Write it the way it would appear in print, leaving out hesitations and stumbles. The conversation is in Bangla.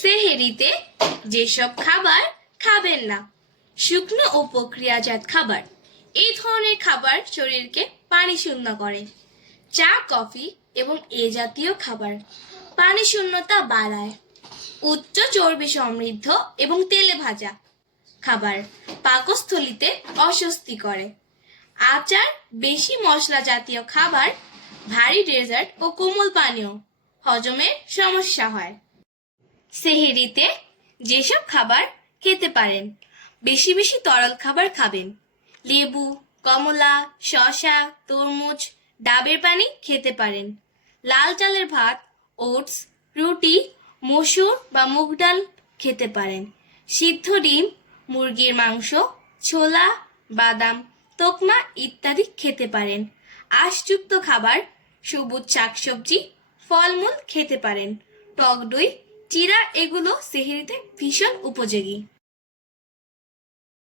সেহেরিতে যেসব খাবার খাবেন না: শুকনো ও প্রক্রিয়াজাত খাবার। এই ধরনের খাবার শরীরকে পানি শূন্য করে। চা, কফি এবং এ জাতীয় খাবার পানি শূন্যতা বাড়ায়। উচ্চ চর্বি সমৃদ্ধ এবং তেলে ভাজা খাবার পাকস্থলীতে অস্বস্তি করে। আচার, বেশি মশলা জাতীয় খাবার, ভারী ডেজার্ট ও কোমল পানীয় হজমের সমস্যা হয়। সেহেরিতে যেসব খাবার খেতে পারেন: বেশি বেশি তরল খাবার খাবেন। লেবু, কমলা, শসা, তরমুজ, ডাবের পানি খেতে পারেন। লাল চালের ভাত, ওটস, রুটি, মসুর বা মুগ ডাল খেতে পারেন। সিদ্ধ ডিম, মুরগির মাংস, ছোলা, বাদাম, তোকমা ইত্যাদি খেতে পারেন। আঁশযুক্ত খাবার, সবুজ শাকসবজি, ফলমূল খেতে পারেন। টক দই, চিড়া এগুলো সেহরিতে ভীষণ উপযোগী।